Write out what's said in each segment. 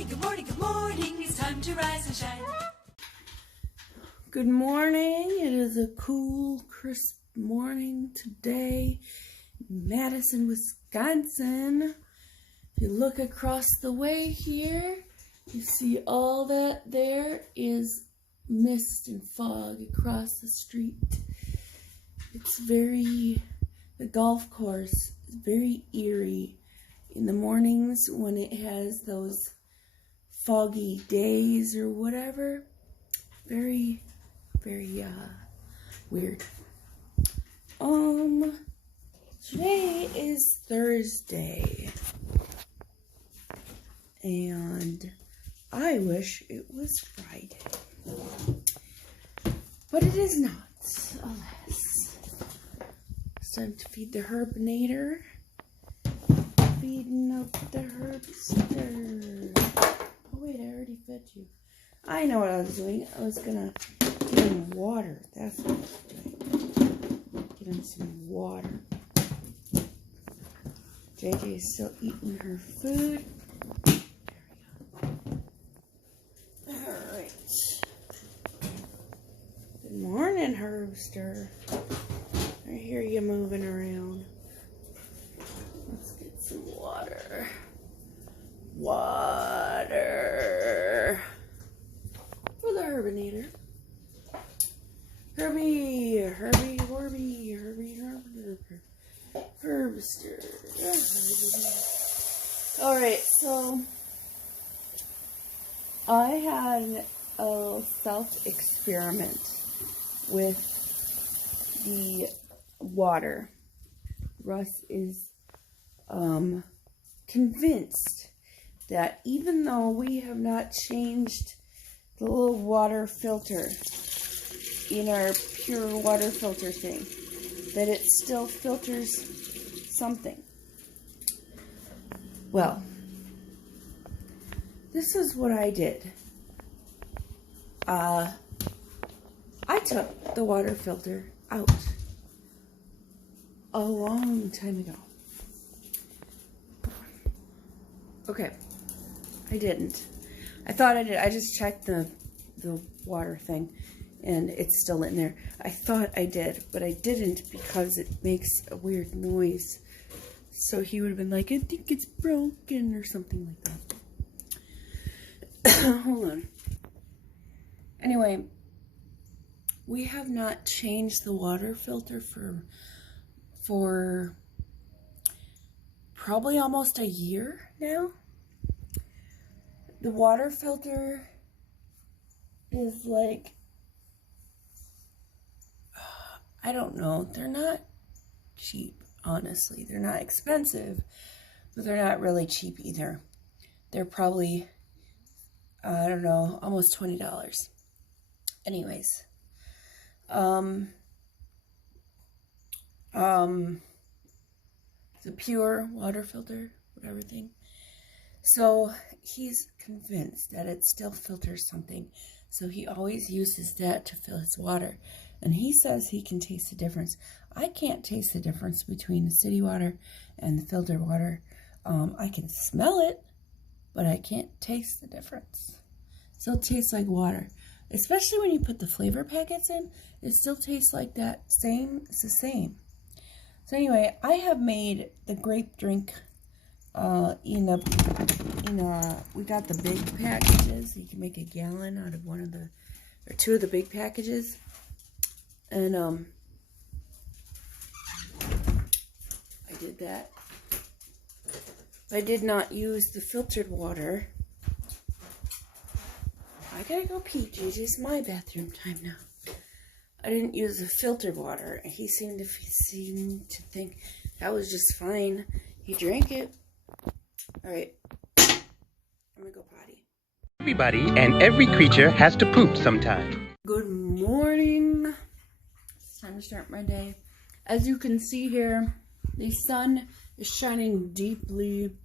morning, good morning, good morning. It's time to rise and shine. Good morning. It is a cool, crisp morning today in Madison, Wisconsin. If you look across the way here, you see all that there is mist and fog across the street. The golf course is very eerie in the mornings when it has those foggy days or whatever. Very weird. Today is Thursday, and I wish it was Friday, but it is not, alas. It's time to feed the Herbinator. Feeding up the Herbster. Oh wait, I already fed you. I know what I was doing. I was gonna give him water. That's what I was doing. Give him some water. JJ is still eating her food. There we go. Alright. Good morning, Herbster. I hear you moving around. Let's get some water. Water. For the Herbinator. Herbie. Herbster. Alright, so I had a self-experiment with the water. Russ is convinced that even though we have not changed the little water filter in our pure water filter thing, that it still filters something. Well, this is what I did. I took the water filter out a long time ago. Okay, I didn't. I thought I did. I just checked the water thing, and it's still in there. I thought I did, but I didn't because it makes a weird noise. So he would have been like, I think it's broken or something like that. Hold on. Anyway, we have not changed the water filter for probably almost a year now. The water filter is like, I don't know, they're not cheap, honestly. They're not expensive, but they're not really cheap either. They're probably, I don't know, almost $20. Anyways, it's a pure water filter, whatever thing. So he's convinced that it still filters something. So he always uses that to fill his water. And he says he can taste the difference. I can't taste the difference between the city water and the filtered water. I can smell it, but I can't taste the difference. It still tastes like water. Especially when you put the flavor packets in, it still tastes like that same. It's the same. So anyway, I have made the grape drink we got the big packages. You can make a gallon out of two of the big packages. And I did that. I did not use the filtered water. I gotta go pee, JJ. It's my bathroom time now. I didn't use the filtered water. He seemed to think that was just fine. He drank it. Alright. I'm gonna go potty. Everybody and every creature has to poop sometime. Good morning. It's time to start my day. As you can see here, the sun is shining deeply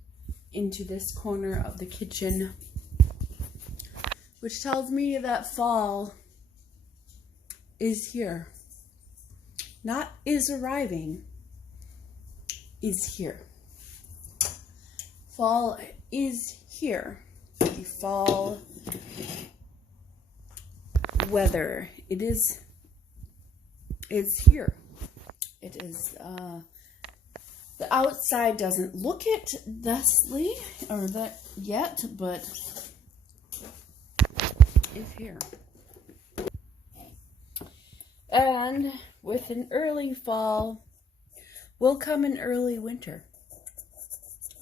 into this corner of the kitchen, which tells me that fall is here. Not is arriving, is here. Fall is here. The fall weather. It's here. It is, the outside doesn't look it thusly, or that yet, but it's here. And with an early fall will come an early winter,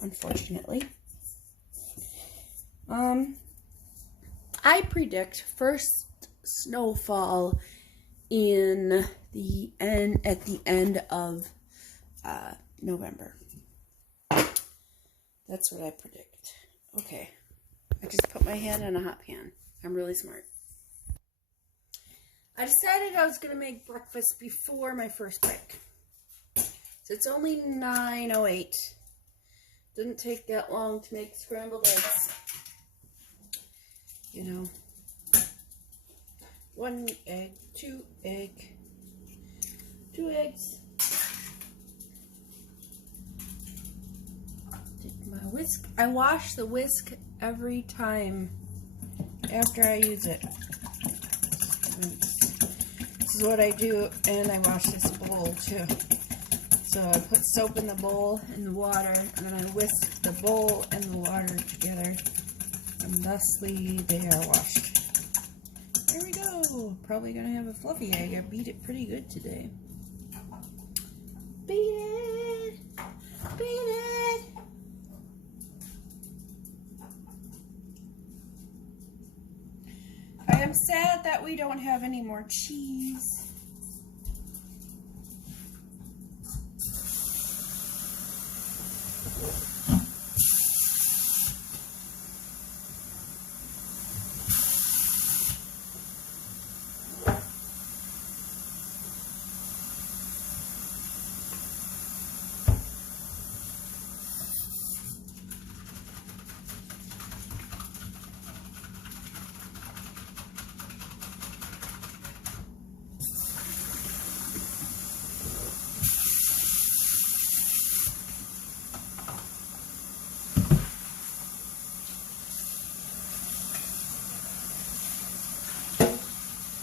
unfortunately. I predict first snowfall at the end of November. That's what I predict. Okay. I just put my hand in a hot pan. I'm really smart. I decided I was going to make breakfast before my first break. So it's only 9:08. Didn't take that long to make scrambled eggs. You know. 1 egg, 2 eggs. Take my whisk. I wash the whisk every time after I use it. This is what I do, and I wash this bowl too. So I put soap in the bowl and the water, and then I whisk the bowl and the water together, and thusly they are washed. There we go. Probably gonna have a fluffy egg. I beat it pretty good today. Beat it! Beat it! I am sad that we don't have any more cheese.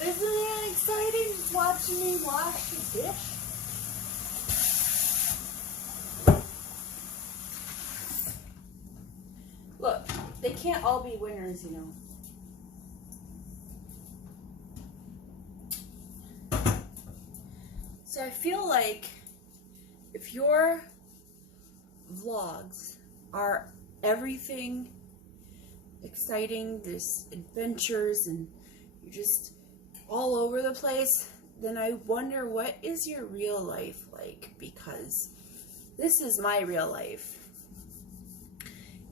Isn't it exciting just watching me wash the dish? Look, they can't all be winners, you know. So I feel like if your vlogs are everything exciting, there's adventures and you're just all over the place, then I wonder what is your real life like, because this is my real life.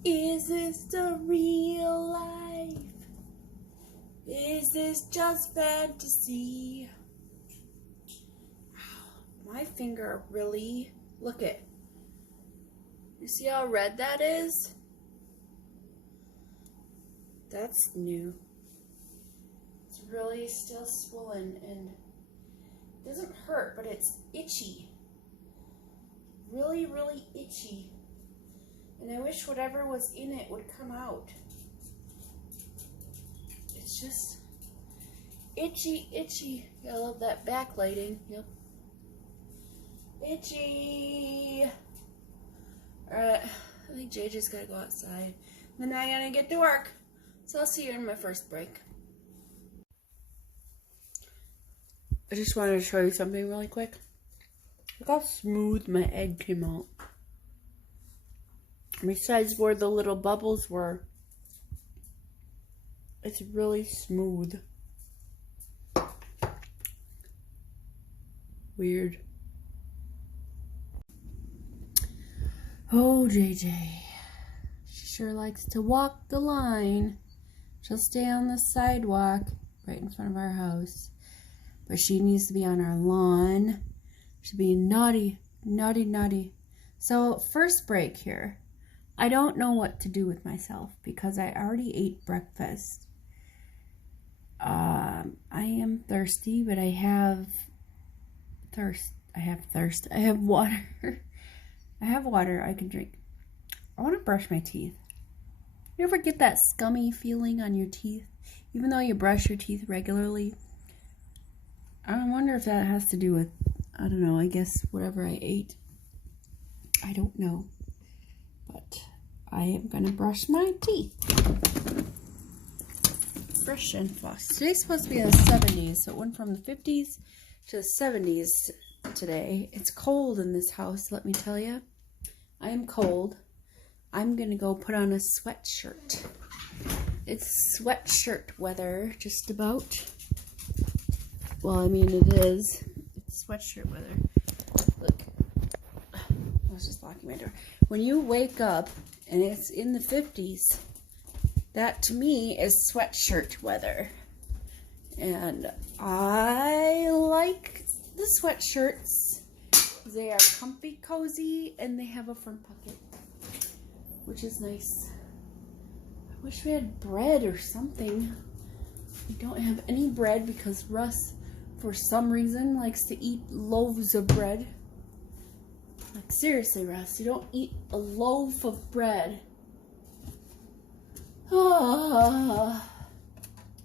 Is this the real life? Is this just fantasy? My finger really, look it. You see how red that is? That's new. It's really still swollen and it doesn't hurt, but it's itchy. Really, really itchy. And I wish whatever was in it would come out. It's just itchy, itchy. I love that backlighting. Yep. Itchy. Alright, I think JJ's gotta go outside. Then I gotta get to work. So I'll see you in my first break. I just wanted to show you something really quick. Look how smooth my egg came out. Besides where the little bubbles were, it's really smooth. Weird. Oh, JJ. She sure likes to walk the line. She'll stay on the sidewalk right in front of our house. But she needs to be on our lawn. She's being naughty, naughty, naughty. So, first break here. I don't know what to do with myself because I already ate breakfast. I am thirsty, but I have thirst. I have water. I have water I can drink. I want to brush my teeth. You ever get that scummy feeling on your teeth, even though you brush your teeth regularly? I wonder if that has to do with, I don't know, I guess whatever I ate. I don't know. But I am going to brush my teeth. Brush and floss. Today's supposed to be in the 70s, so it went from the 50s to the 70s today. It's cold in this house, let me tell you. I am cold. I'm going to go put on a sweatshirt. It's sweatshirt weather, just about. Well, I mean, it is. It's sweatshirt weather. Look. I was just locking my door. When you wake up and it's in the 50s, that to me is sweatshirt weather. And I like the sweatshirts. They are comfy, cozy, and they have a front pocket, which is nice. I wish we had bread or something. We don't have any bread because Russ, for some reason, likes to eat loaves of bread. Like, seriously, Russ, you don't eat a loaf of bread. Oh,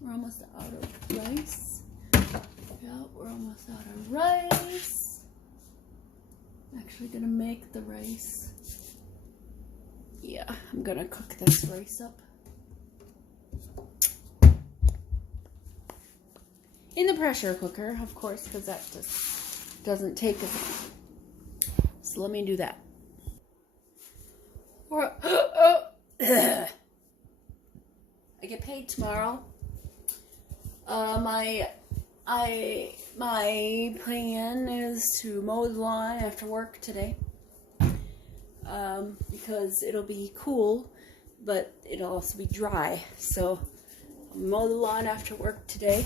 we're almost out of rice. Yeah, we're almost out of rice. I'm actually gonna make the rice. Yeah, I'm gonna cook this rice up. In the pressure cooker, of course, because that just doesn't take as long. So let me do that. I get paid tomorrow. My plan is to mow the lawn after work today. Because it'll be cool, but it'll also be dry. So I'll mow the lawn after work today.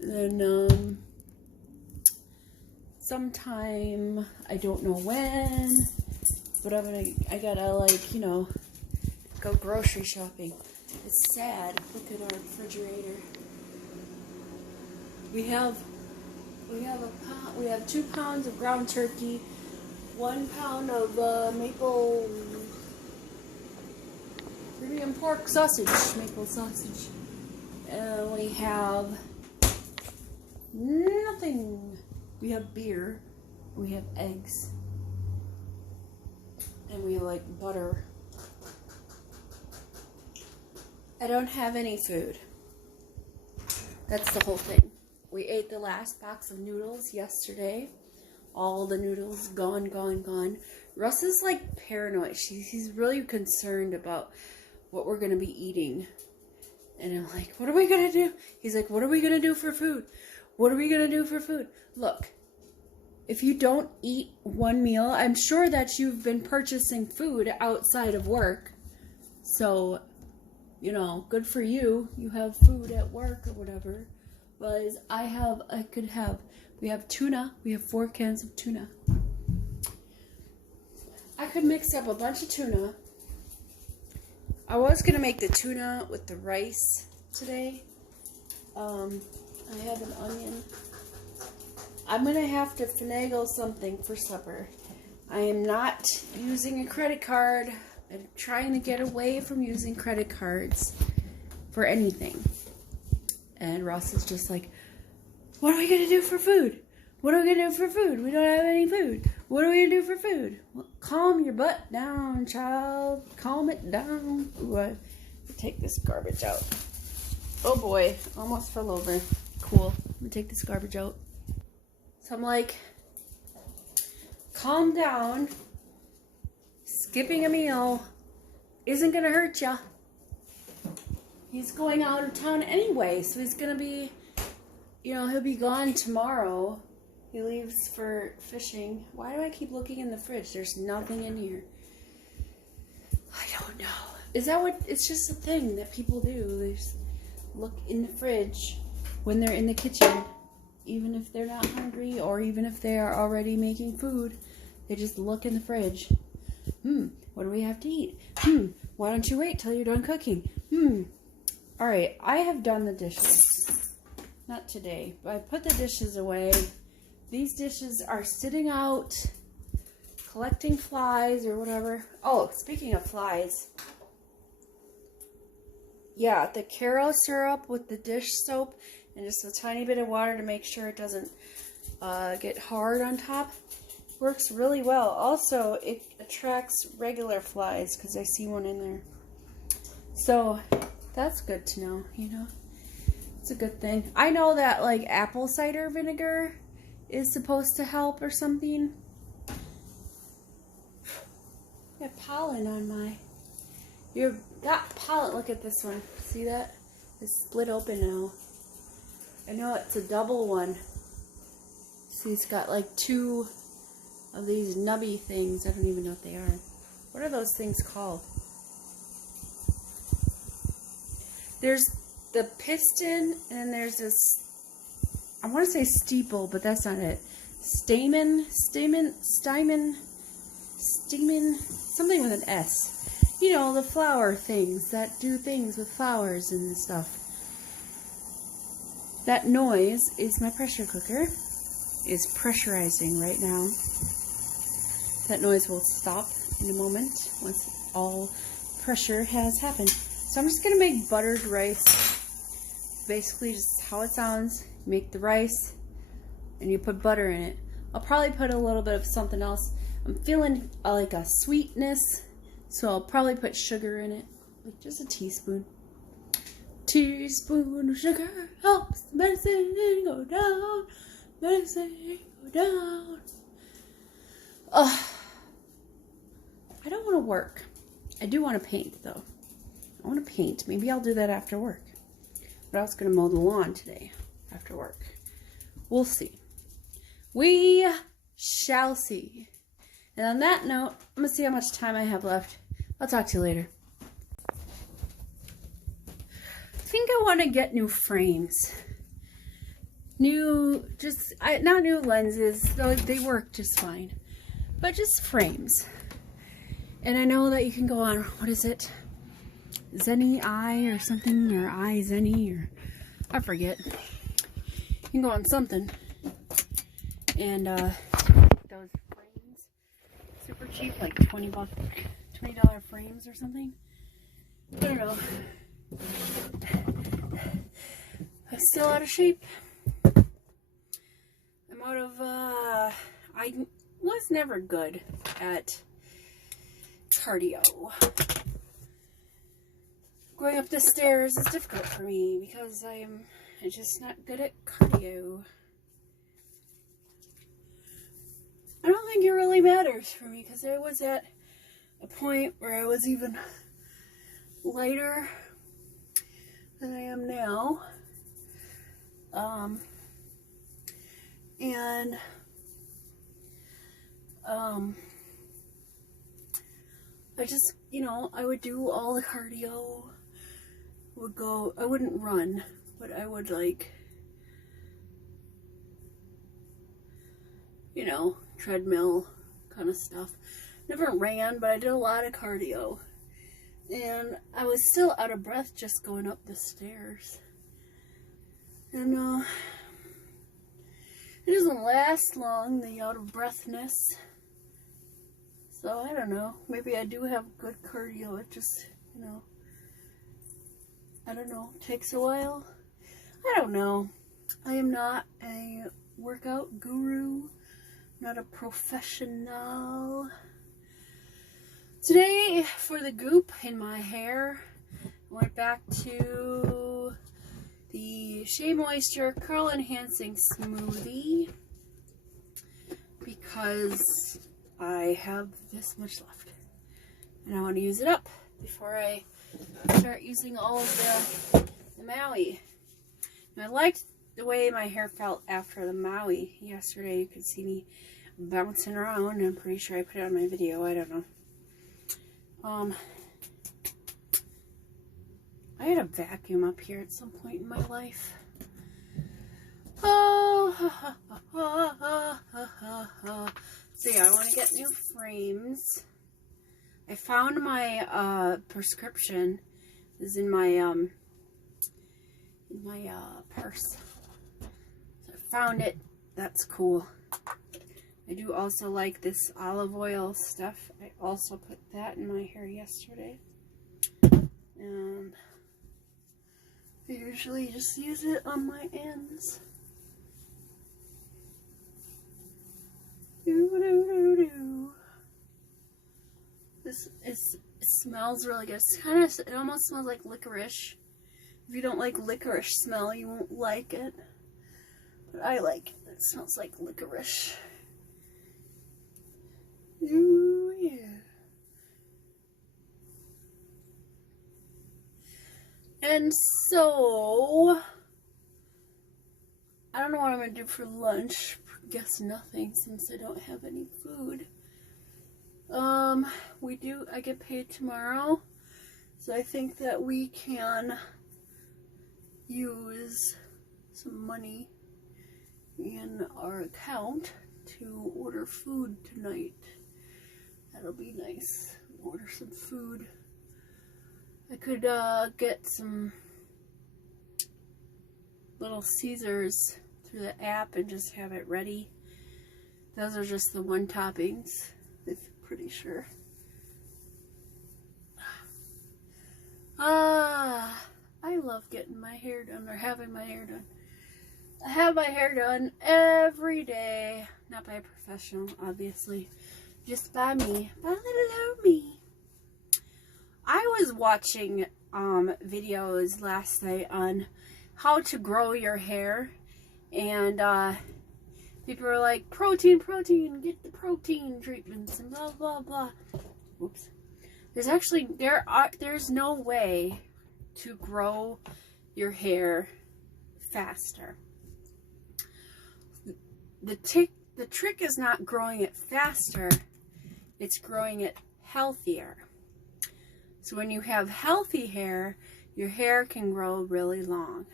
Then sometime, I don't know when, but I gotta, like, you know, go grocery shopping. It's sad. Look at our refrigerator. We have 2 pounds of ground turkey, 1 pound of maple premium pork sausage, maple sausage, and we have nothing. We have beer, we have eggs, and we like butter. I don't have any food. That's the whole thing. We ate the last box of noodles yesterday. All the noodles gone, gone, gone. Russ is like paranoid. He's really concerned about what we're going to be eating. And I'm like, what are we going to do? He's like, what are we going to do for food? What are we going to do for food? Look, if you don't eat one meal, I'm sure that you've been purchasing food outside of work. So, you know, good for you. You have food at work or whatever. But we have tuna. We have 4 cans of tuna. I could mix up a bunch of tuna. I was going to make the tuna with the rice today. I have an onion. I'm going to have to finagle something for supper. I am not using a credit card. I'm trying to get away from using credit cards for anything. And Ross is just like, what are we going to do for food? What are we going to do for food? We don't have any food. What are we going to do for food? Well, calm your butt down, child. Calm it down. Ooh, I take this garbage out. Oh boy, almost fell over. Cool. I'm going to take this garbage out. So I'm like, calm down. Skipping a meal isn't going to hurt ya. He's going out of town anyway, so he's going to be, you know, he'll be gone tomorrow. He leaves for fishing. Why do I keep looking in the fridge? There's nothing in here. I don't know. Is that what, it's just a thing that people do. They just look in the fridge when they're in the kitchen. Even if they're not hungry or even if they are already making food, they just look in the fridge. What do we have to eat? Why don't you wait till you're done cooking? Alright, I have done the dishes. Not today, but I put the dishes away. These dishes are sitting out, collecting flies or whatever. Oh, speaking of flies, yeah, the Karo syrup with the dish soap and just a tiny bit of water to make sure it doesn't get hard on top. Works really well. Also, it attracts regular flies because I see one in there. So that's good to know, you know. It's a good thing. I know that like apple cider vinegar is supposed to help or something. Got pollen on my... You got pollen. Look at this one. See that? It's split open now. I know it's a double one. See, it's got like two of these nubby things. I don't even know what they are. What are those things called? There's the piston, and then there's this, I want to say steeple, but that's not it. Stamen, something with an S. You know, the flower things that do things with flowers and stuff. That noise is my pressure cooker. Is pressurizing right now. That noise will stop in a moment once all pressure has happened. So I'm just going to make buttered rice. Basically just how it sounds. You make the rice and you put butter in it. I'll probably put a little bit of something else. I'm feeling like a sweetness, so I'll probably put sugar in it. Like just a teaspoon. Teaspoon of sugar helps the medicine go down. Medicine go down. I don't want to work. I do want to paint though. I want to paint. Maybe I'll do that after work. But I was going to mow the lawn today after work. We'll see. We shall see. And on that note, I'm going to see how much time I have left. I'll talk to you later. I think I want to get new frames. Not new lenses, though they work just fine. But just frames. And I know that you can go on, what is it? Zenny Eye or something, or iZenny, or I forget. You can go on something and those frames, super cheap, like $20 frames or something. I don't know. I'm still out of shape. I'm out of. I was never good at cardio. Going up the stairs is difficult for me because I'm just not good at cardio. I don't think it really matters for me because I was at a point where I was even lighter than I am now. I just, you know, I would do all the cardio. I wouldn't run, but I would, like, you know, treadmill kind of stuff. Never ran, but I did a lot of cardio. And I was still out of breath just going up the stairs. And, it doesn't last long, the out of breathness. So, I don't know. Maybe I do have good cardio. It just, you know, I don't know, takes a while. I don't know. I am not a workout guru, not a professional. Today, for the goop in my hair, I went back to the Shea Moisture Curl Enhancing Smoothie because I have this much left and I want to use it up before I start using all of the Maui. And I liked the way my hair felt after the Maui yesterday. You could see me bouncing around. I'm pretty sure I put it on my video. I don't know. I had a vacuum up here at some point in my life. So yeah, I want to get new frames. I found my prescription. It was in my purse. So I found it. That's cool. I do also like this olive oil stuff. I also put that in my hair yesterday. And I usually just use it on my ends. It smells really good. It almost smells like licorice. If you don't like licorice smell, you won't like it. But I like it. It smells like licorice. Ooh, yeah. And so, I don't know what I'm going to do for lunch. Guess nothing since I don't have any food. I get paid tomorrow. So I think that we can use some money in our account to order food tonight. That'll be nice. Order some food. I could get some Little Caesars through the app and just have it ready. Those are just the one toppings, I'm pretty sure. I love getting my hair done or having my hair done. I have my hair done every day. Not by a professional, obviously. Just by me. By little old me. I was watching videos last night on how to grow your hair. And people were like, protein, get the protein treatments and blah, blah, blah. Oops. There's no way to grow your hair faster. The trick is not growing it faster, it's growing it healthier. So when you have healthy hair, your hair can grow really long.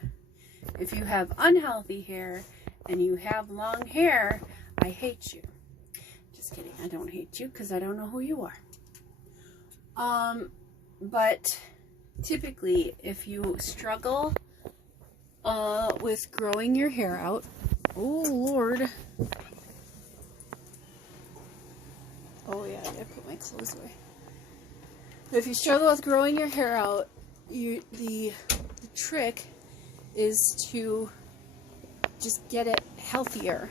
If you have unhealthy hair and you have long hair, I hate you. Just kidding, I don't hate you because I don't know who you are. But typically, if you struggle with growing your hair out, oh Lord. Oh yeah, I gotta put my clothes away. If you struggle with growing your hair out, the trick is to just get it healthier.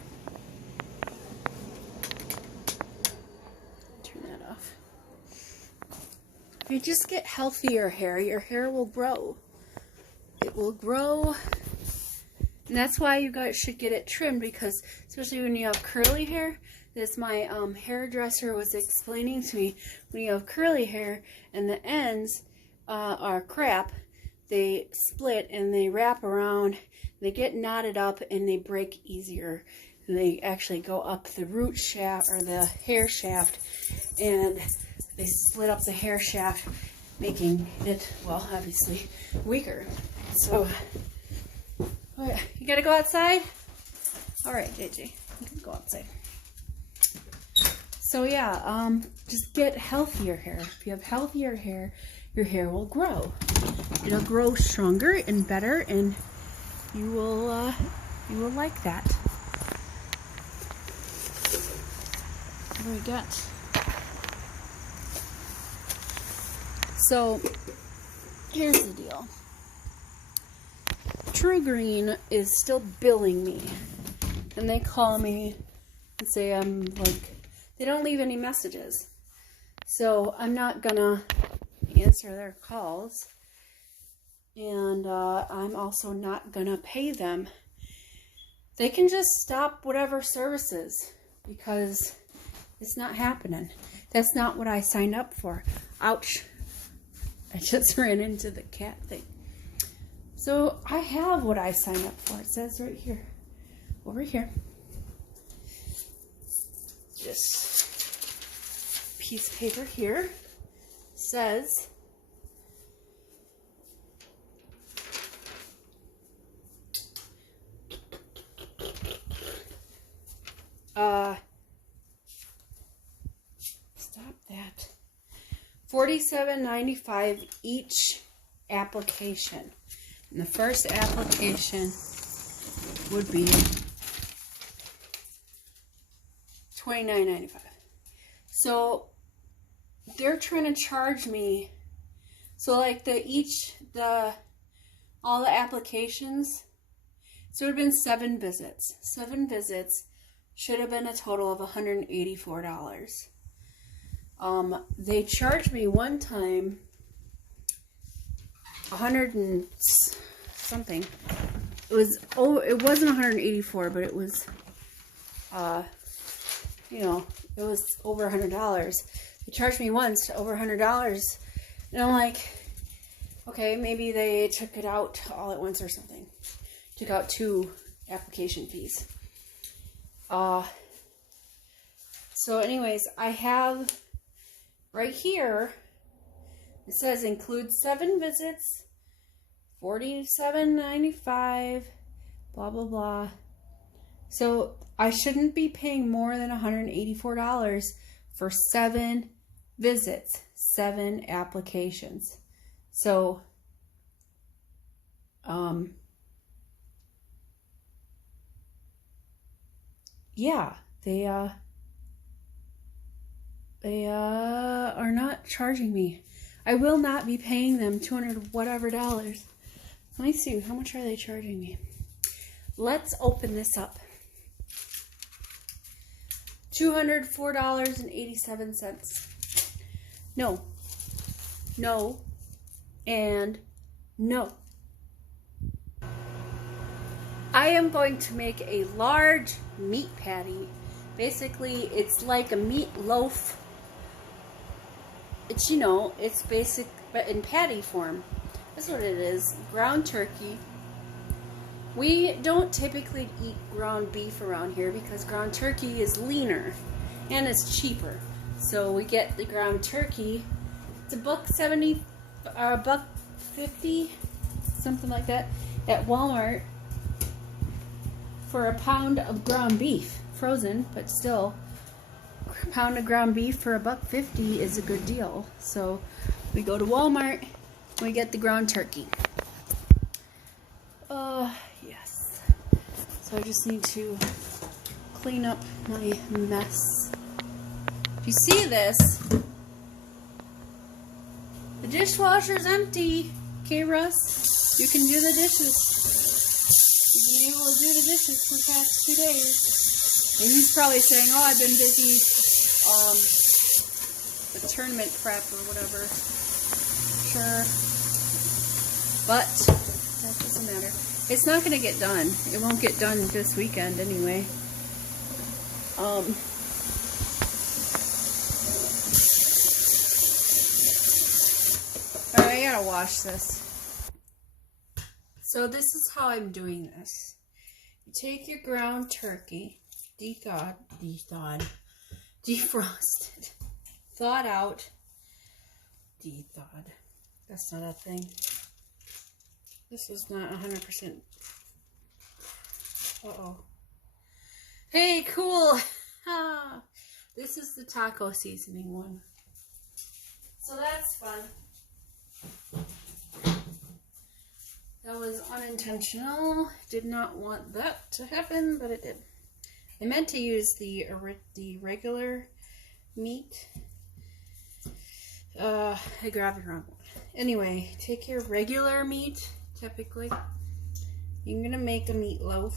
Turn that off. If you just get healthier hair, your hair will grow. It will grow. And that's why you guys should get it trimmed, because especially when you have curly hair, this my hairdresser was explaining to me, when you have curly hair and the ends are crap, they split and they wrap around, they get knotted up and they break easier. And they actually go up the root shaft or the hair shaft, and they split up the hair shaft, making it, well, obviously weaker. So, you gotta go outside? Alright, JJ, you can go outside. So yeah, just get healthier hair. If you have healthier hair, your hair will grow. It'll grow stronger and better, and you will like that. What do we got? So here's the deal. TruGreen is still billing me, and they call me and say I'm like, they don't leave any messages, so I'm not gonna answer their calls, and I'm also not gonna pay them. They can just stop whatever services, because it's not happening. That's not what I signed up for. Ouch, I just ran into the cat thing. So I have what I signed up for. It says right here, over here. This piece of paper here says stop that. $47.95 each application. And the first application would be $29.95. So they're trying to charge me. So like the all the applications. So it would have been 7 visits. 7 visits should have been a total of $184. They charged me one time 100 and something. It wasn't 184, but it was it was over $100. They charged me once over $100, and I'm like, okay, maybe they took it out all at once or something. Took out 2 application fees. So anyways, I have right here, it says include 7 visits, $47.95, blah, blah, blah. So I shouldn't be paying more than $184 for 7 visits, 7 applications. So, yeah, they are not charging me. I will not be paying them $200 whatever dollars. Let me see, how much are they charging me? Let's open this up. $204.87. No, no, and no. I am going to make a large meat patty. Basically, it's like a meat loaf. It's, it's basic, but in patty form. That's what it is. Ground turkey. We don't typically eat ground beef around here because ground turkey is leaner and it's cheaper. So we get the ground turkey. It's $1.70, $1.50, something like that, at Walmart for a pound of ground beef, frozen, but still, a pound of ground beef for $1.50 is a good deal. So we go to Walmart, we get the ground turkey. Yes. So I just need to clean up my mess. If you see this, the dishwasher's empty. Okay, Russ, you can do the dishes. You've been able to do the dishes for the past 2 days. And he's probably saying, oh, I've been busy with tournament prep or whatever. Sure. But that doesn't matter. It's not going to get done. It won't get done this weekend anyway. Alright, I gotta wash this. So this is how I'm doing this. You take your ground turkey, defrosted, thawed out, That's not a thing. This is not 100%. Uh-oh. Hey, cool. This is the taco seasoning one. So that's fun. That was unintentional. Did not want that to happen, but it did. I meant to use the regular meat. I grabbed the wrong one. Anyway, take your regular meat, typically. You're gonna make a meatloaf.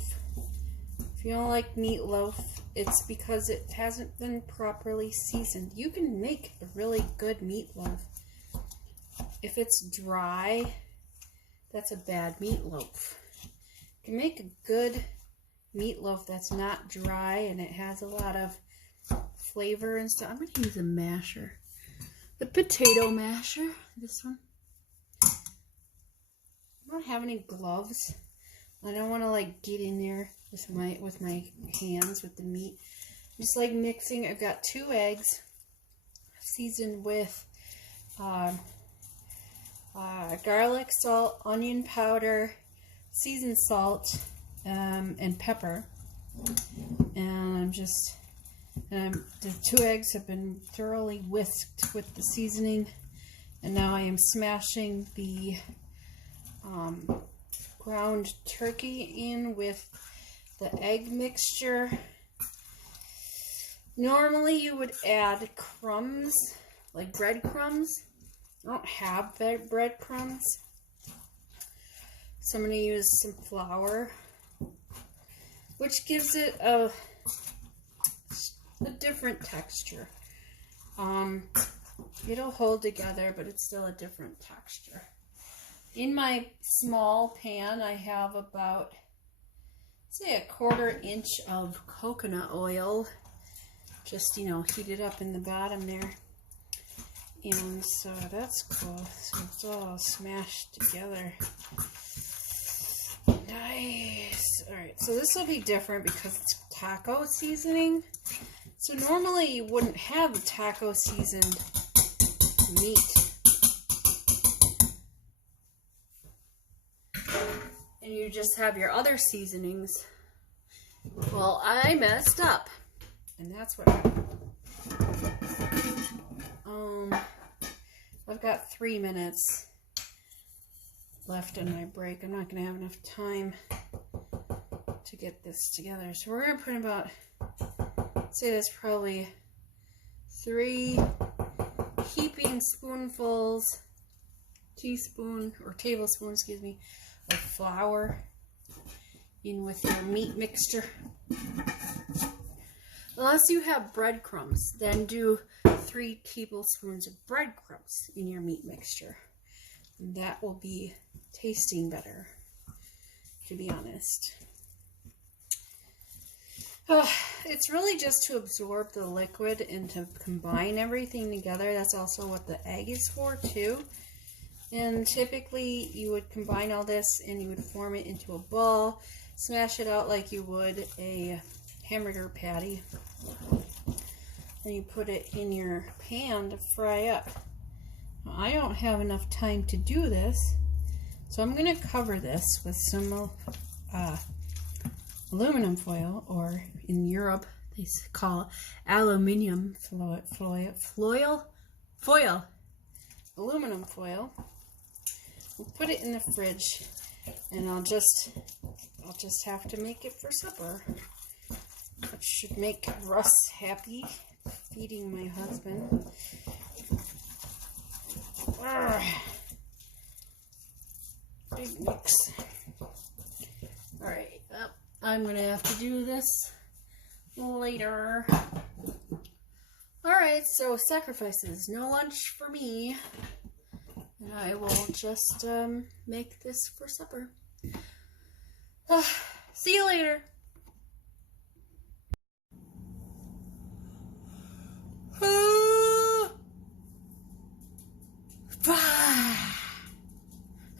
If you don't like meatloaf, it's because it hasn't been properly seasoned. You can make a really good meatloaf. If it's dry, that's a bad meatloaf. You can make a good meatloaf that's not dry and it has a lot of flavor and stuff. I'm going to use a masher. The potato masher. This one. I don't have any gloves. I don't want to like get in there with my hands with the meat. Just like mixing. I've got 2 eggs seasoned with garlic, salt, onion powder, seasoned salt, and pepper. And the 2 eggs have been thoroughly whisked with the seasoning. And now I am smashing the ground turkey in with the egg mixture. Normally you would add crumbs, like breadcrumbs. I don't have breadcrumbs, So I'm going to use some flour, which gives it a different texture. It'll hold together, but it's still a different texture. In my small pan, I have about, say, a 1/4 inch of coconut oil. Just, you know, heated up in the bottom there. And so that's cool. So it's all smashed together. Nice. Alright, so this will be different because it's taco seasoning. So normally you wouldn't have a taco seasoned meat. And you just have your other seasonings. Well, I messed up. And that's what happened. I've got 3 minutes left in my break. I'm not going to have enough time to get this together. So we're going to put about, say that's probably 3 heaping spoonfuls, teaspoon or tablespoon, excuse me, of flour in with your meat mixture. Unless you have breadcrumbs, then do 3 tablespoons of breadcrumbs in your meat mixture. And that will be tasting better, to be honest. It's really just to absorb the liquid and to combine everything together. That's also what the egg is for, too. And typically, you would combine all this and you would form it into a ball, smash it out like you would a hamburger patty. Then you put it in your pan to fry up. Now, I don't have enough time to do this, so I'm going to cover this with some aluminum foil, or in Europe they call aluminium foil. Aluminum foil. We'll put it in the fridge, and I'll just have to make it for supper. Which should make Russ happy, feeding my husband. Big mix. Alright, I'm going to have to do this later. Alright, so sacrifices. No lunch for me. And I will just make this for supper. See you later.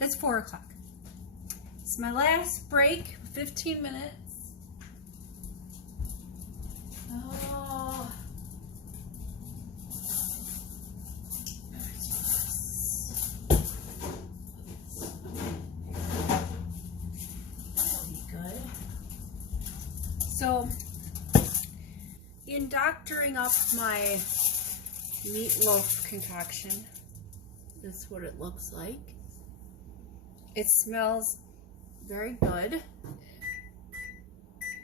It's 4 o'clock. It's my last break, 15 minutes. Oh. That'll be good. So, in doctoring up my meatloaf concoction, this is what it looks like. It smells very good.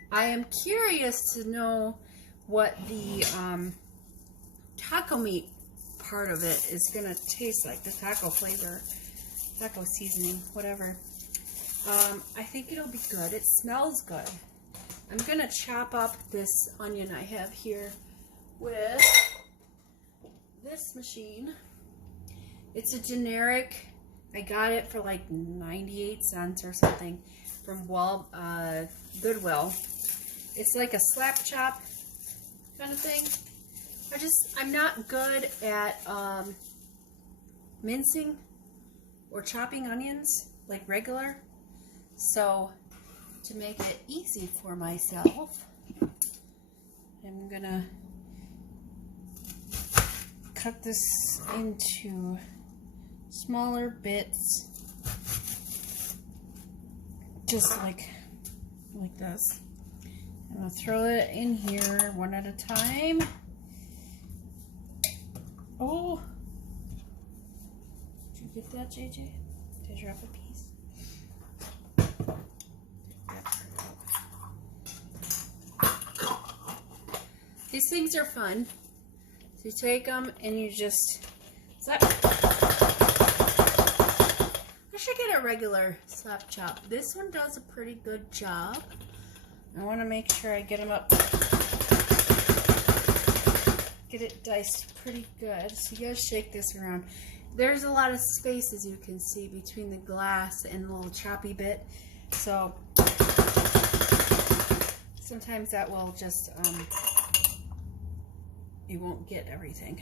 I am curious to know what the taco meat part of it is going to taste like. The taco flavor, taco seasoning, whatever. I think it'll be good. It smells good. I'm going to chop up this onion I have here with this machine. It's a generic, I got it for like 98 cents or something from Goodwill. It's like a slap chop kind of thing. I'm not good at mincing or chopping onions like regular. So to make it easy for myself, I'm gonna cut this into smaller bits, just like this. I'm gonna throw it in here one at a time. Oh, did you get that, JJ? Did you drop a piece? These things are fun. So you take them and you just slap. I I should get a regular slap chop. This one does a pretty good job. I want to make sure I get them up. Get it diced pretty good. So you gotta shake this around. There's a lot of space, as you can see, between the glass and the little choppy bit. So sometimes that will just, you won't get everything.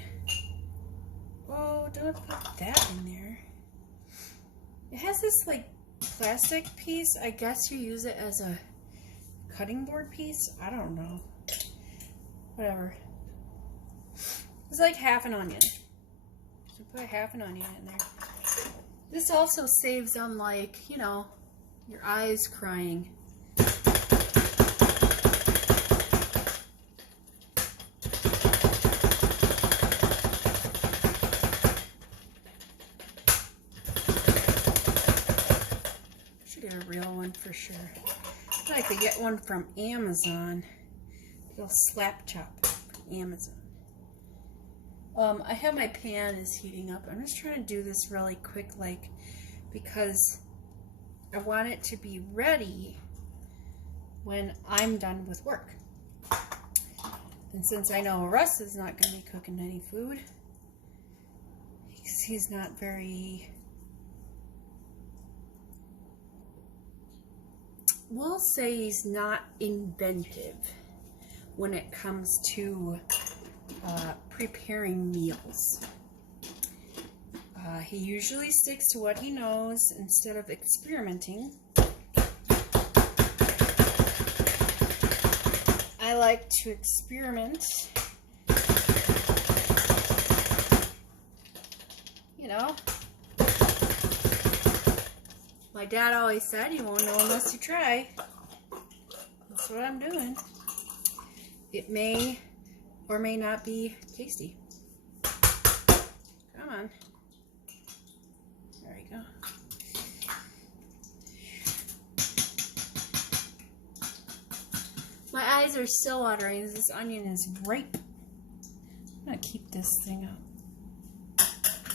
Oh, don't put that in there. It has this like plastic piece. I guess you use it as a cutting board piece. I don't know. Whatever. It's like half an onion. So put half an onion in there. This also saves on, like, you know, your eyes crying. Get a real one for sure. I could get one from Amazon. A little slap chop from Amazon. I have my pan is heating up. I'm just trying to do this really quick, like, because I want it to be ready when I'm done with work. And since I know Russ is not going to be cooking any food, because he's not very, we'll say he's not inventive when it comes to preparing meals. He usually sticks to what he knows instead of experimenting. I like to experiment. You know, my dad always said, you won't know unless you try. That's what I'm doing. It may or may not be tasty. Come on. There we go. My eyes are still watering. This onion is ripe. I'm gonna keep this thing up.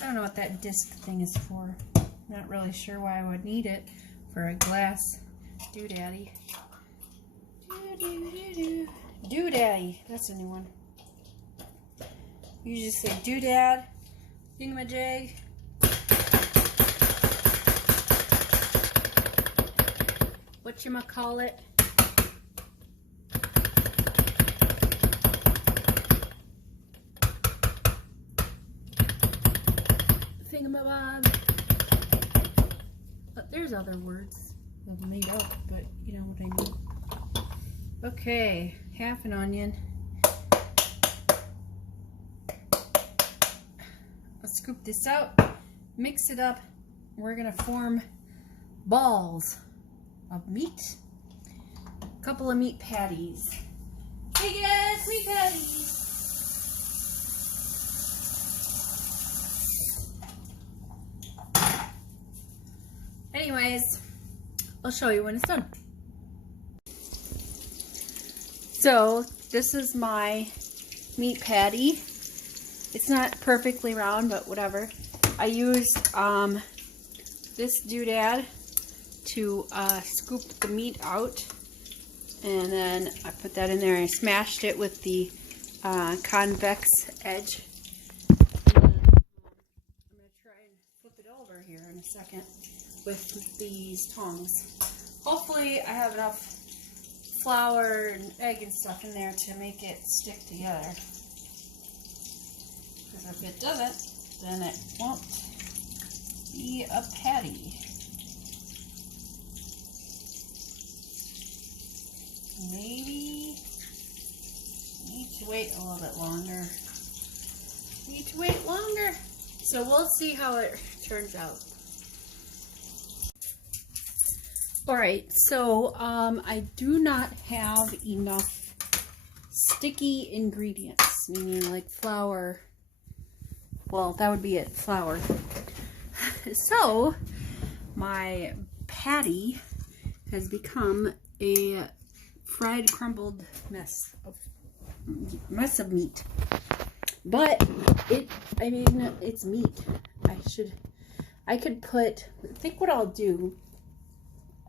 I don't know what that disc thing is for. Not really sure why I would need it for a glass doodaddy. Doodaddy. That's a new one. You just say doodad, thingamajig. Whatchamacallit. Thingamabob. There's other words I've made up, but you know what I mean. Okay, half an onion. I'll scoop this out, mix it up. We're gonna form balls of meat. A couple of meat patties. Hey guys, meat patties. Anyways, I'll show you when it's done. So this is my meat patty. It's not perfectly round, but whatever. I used this doodad to scoop the meat out, and then I put that in there and I smashed it with the convex edge. And then, I'm going to try and flip it over here in a second with these tongs. Hopefully I have enough flour and egg and stuff in there to make it stick together. Because if it doesn't, then it won't be a patty. Maybe need to wait a little bit longer. Need to wait longer. So we'll see how it turns out. Alright, so I do not have enough sticky ingredients, meaning like flour. Well, that would be it, flour. So my patty has become a fried crumbled mess of meat. But it's meat. I could put, I think what I'll do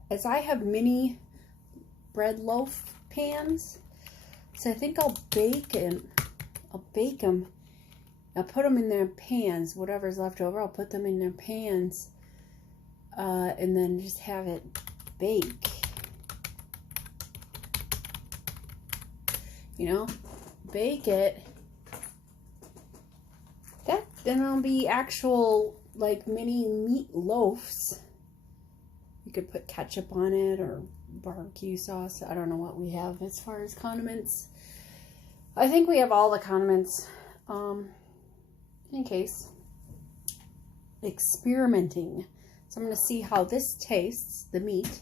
is I have mini bread loaf pans. So I think I'll bake them. I'll put them in their pans. Whatever's left over, I'll put them in their pans. And then just have it bake. You know, bake it. Then it'll be actual like mini meat loaves. You could put ketchup on it or barbecue sauce. I don't know what we have as far as condiments. I think we have all the condiments. In case. Experimenting. So I'm going to see how this tastes, the meat,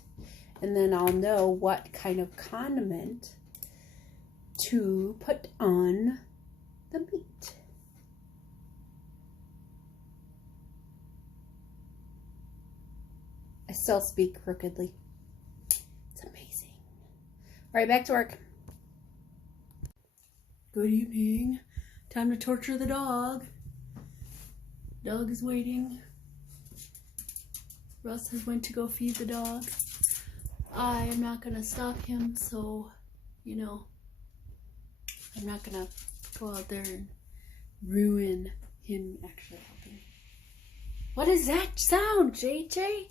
and then I'll know what kind of condiment to put on the meat. I still speak crookedly. It's amazing. All right, back to work. Good evening. Time to torture the dog. Dog is waiting. Russ has went to go feed the dog. I am not going to stop him, so, you know, I'm not going to go out there and ruin him actually helping. What is that sound, JJ?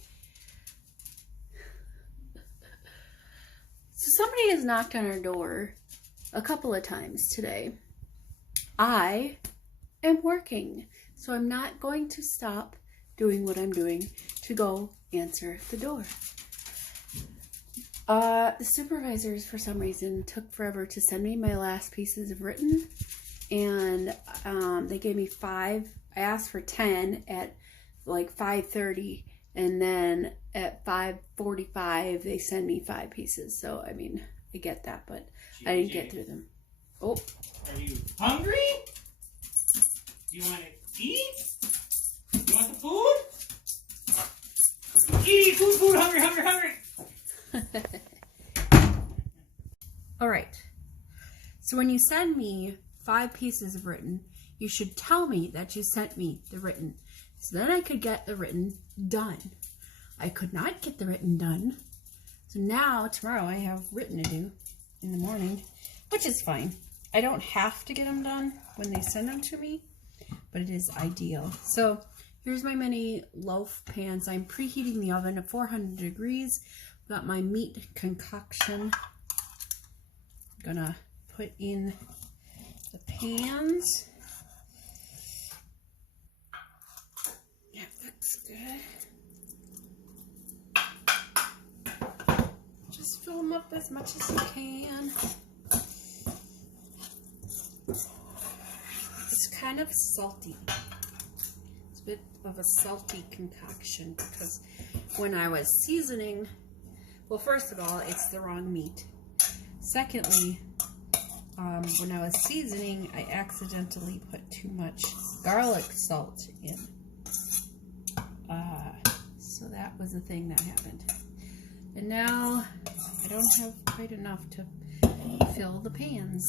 So somebody has knocked on our door a couple of times today. I am working, so I'm not going to stop doing what I'm doing to go answer the door. The supervisors, for some reason, took forever to send me my last pieces of written, and they gave me 5. I asked for 10 at like 5:30, and then at 5:45 they send me 5 pieces. So I mean, I get that, but I didn't get through them. Oh, are you hungry? Do you want to eat? You want the food? Eat food, hungry. All right. So when you send me 5 pieces of written, you should tell me that you sent me the written. So then I could get the written done. I could not get the written done. So now, tomorrow, I have written to do in the morning, which is fine. I don't have to get them done when they send them to me, but it is ideal. So here's my mini loaf pans. I'm preheating the oven at 400 degrees. Got my meat concoction. I'm gonna put in the pans. Yeah, looks good. Just fill them up as much as you can. It's kind of salty. It's a bit of a salty concoction because when I was seasoning, well, first of all, it's the wrong meat. Secondly, when I was seasoning, I accidentally put too much garlic salt in. So that was the thing that happened. And now I don't have quite enough to fill the pans.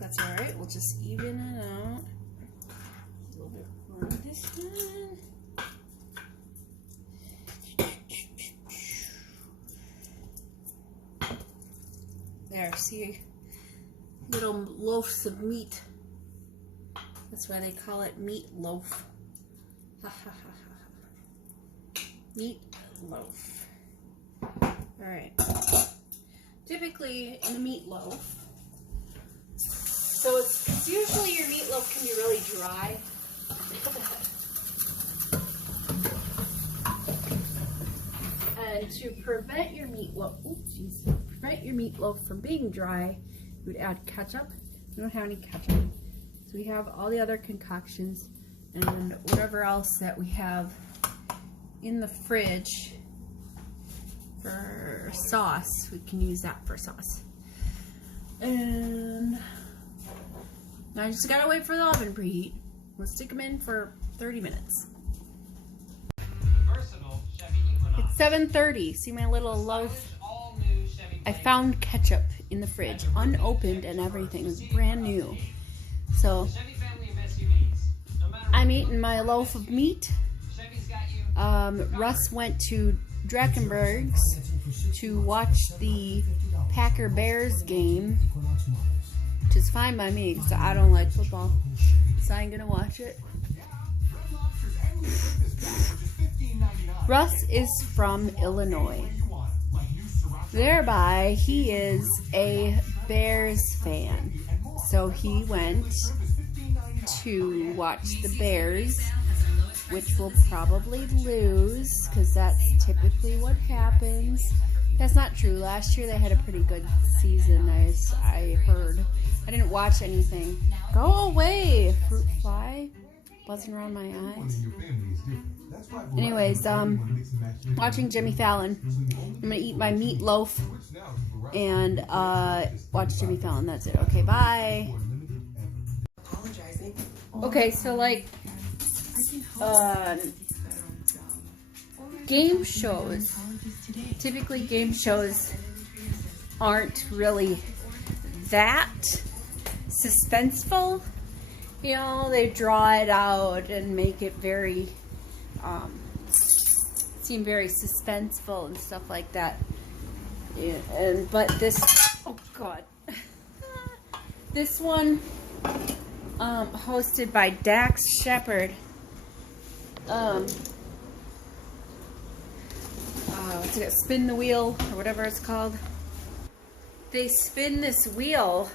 That's alright, we'll just even it out. A little bit more of this one. There, see, little loaves of meat. That's why they call it meat loaf. Ha ha ha ha. Meat loaf. Alright. Typically in a meatloaf, so it's usually your meatloaf can be really dry. And to prevent your meatloaf from being dry, you would add ketchup. We don't have any ketchup, so we have all the other concoctions and whatever else that we have in the fridge for sauce. We can use that for sauce. And now I just gotta wait for the oven to preheat. We'll stick them in for 30 minutes. It's 7:30. See my little loaf? I found ketchup in the fridge, unopened and everything. It was brand new. So I'm eating my loaf of meat. Russ went to Dreckenberg's to watch the Packer Bears game, which is fine by me because I don't like football, so I ain't gonna watch it. Russ is from Illinois, thereby he is a Bears fan, so he went to watch the Bears, which will probably lose because that's typically what happens. That's not true. Last year they had a pretty good season, I heard. I didn't watch anything. Go away, fruit fly. Buzzing around my eyes. Anyways, watching Jimmy Fallon. I'm gonna eat my meatloaf and watch Jimmy Fallon. That's it. Okay, bye. Okay, so like game shows. Typically game shows aren't really that suspenseful. You know, they draw it out and make it very seem very suspenseful and stuff like that. Yeah, but this, oh god, this one hosted by Dax Shepard. What's it, Spin the Wheel or whatever it's called. They spin this wheel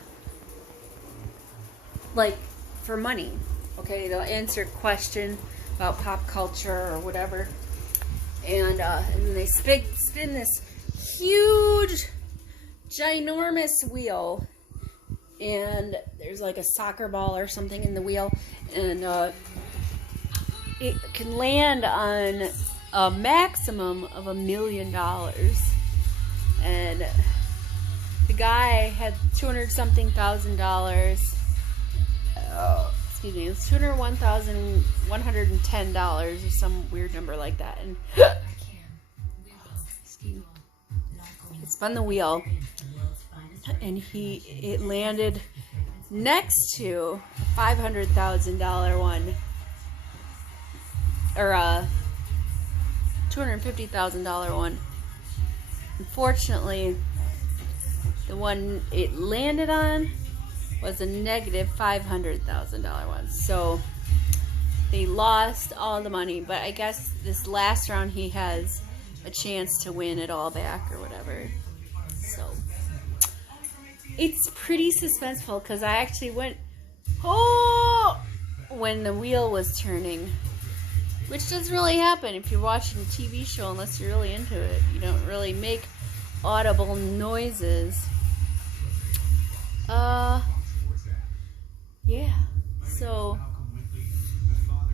like for money. Okay, they'll answer a question about pop culture or whatever, and then they spin this huge, ginormous wheel, and there's like a soccer ball or something in the wheel, and it can land on a maximum of $1 million, and the guy had $200-something thousand. Excuse me, it's $201,110 or some weird number like that, and excuse me, he spun the wheel, and it landed next to a $500,000 one, or a $250,000 one. Unfortunately, the one it landed on was a negative $500,000 one. So they lost all the money, but I guess this last round he has a chance to win it all back or whatever. So it's pretty suspenseful because I actually went, oh, when the wheel was turning, which doesn't really happen if you're watching a TV show unless you're really into it. You don't really make audible noises. Yeah, so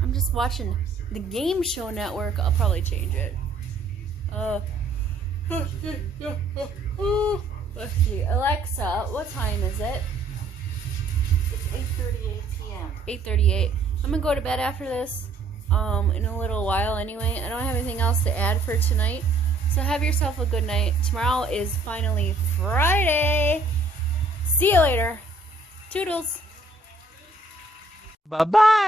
I'm just watching the Game Show Network. I'll probably change it. Let's see. Alexa, what time is it? It's 8:38 p.m. 8:38. I'm gonna go to bed after this in a little while anyway. I don't have anything else to add for tonight, so have yourself a good night. Tomorrow is finally Friday. See you later. Toodles. Bye-bye.